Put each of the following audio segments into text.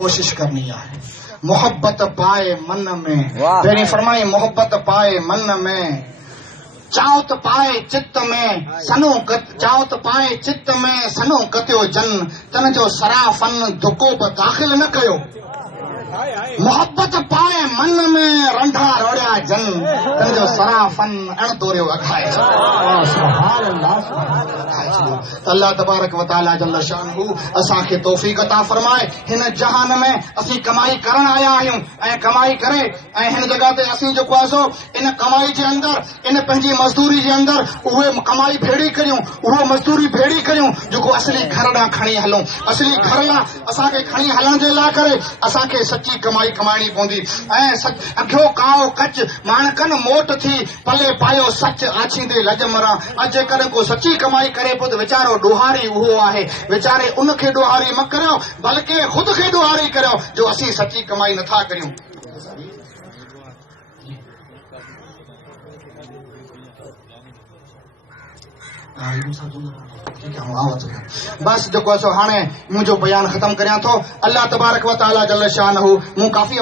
कोशिश करनी है। मोहब्बत पाए मन में, पहिरीं फरमाई मोहब्बत पाए मन में, चाहत पाए चित्त में सनो चाहत पाए चित्त में सनो कतियो जन, तन जो सराफन धुको बि दाख़िल न कयो। मोहब्बत पाए मन में रंधा रोड़िया जन, तन जो सराफन अण तोरियो अखाए। अल्लाह तबारक व तआला जल्ल शानहू असांखे तौफ़ीक़ अता फरमाए। हिन जहान में असीं कमाई करण आया आहियूं ऐं कमाई करे ऐं हिन जगह ते असीं जेको आहे सो इन कमाई जे अंदर, इन पंहिंजी मज़दूरी जे अंदर उहे कमाई भेड़ी करियूं, उहो मज़दूरी भेड़ी करियूं जेको असली घर ॾांहुं खणी हलूं। असली घर लाइ असांखे खणी हलण जे लाइ करे असांखे सची कमाई कमाइणी पवंदी। ऐं अखियो काओ कच माणकनि मोट थी, पले पायो सच आछींदे लज मरां। जेकर को सची कमाई करे पोइ त वीचारो ॾोहारी उहो आहे, वीचारे उनखे ॾोहारी म करियो बल्कि ख़ुदि खे ॾोहारी करियो जो असीं सची कमाई नथा करियूं। बस जेको आहे हाणे मुंहिंजो बयान ख़तम करियां थो। अल्लाह तबारक व तआला जल्ल शानहू मूं काफ़ी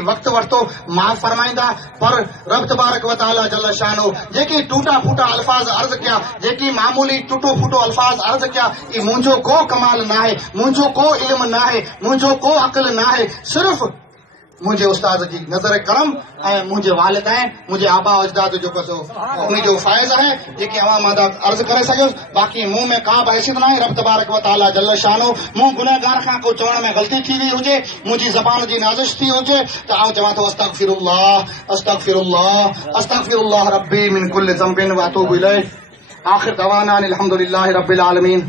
वक़्तु वरितो, माफ़ फरमाईंदा, पर रब तबारक व तआला जल्ल शानहू जेकी टूटा फूटा अल्फाज अर्ज़ कया, जेकी मामूली टूटो फूटो अल्फाज अर्ज़ कया, ई मुंहिंजो को कमाल न आहे, मुंहिंजो को इल्म न आहे, मुंहिंजो को अक़ल न आहे, सिर्फ़ मुझे उस्ताद जी नजर करम ऐं मुझे वालिदैन, मुझे आबा अजदाद जो कसो उन जो फायज है जेके अवां मां अर्ज करे सघियो। बाक़ी मुंह में का बि हैसियत न आहे। रब तबारक व तआला जल्ल शानो मूं गुनहगार खां को चवण में ग़लती थी वई हुजे, मुंहिंजी ज़बान जी नाज़िश थी हुजे त आउं चवां थो अस्तगफिरुल्लाह अस्तगफिरुल्लाह अस्तगफिरुल्लाह रब्बी मिन कुल्लि ज़ंबिन व अतूबु इलैह। आखिर दवाना अनिल हम्दुलिल्लाहि रब्बिल आलमीन।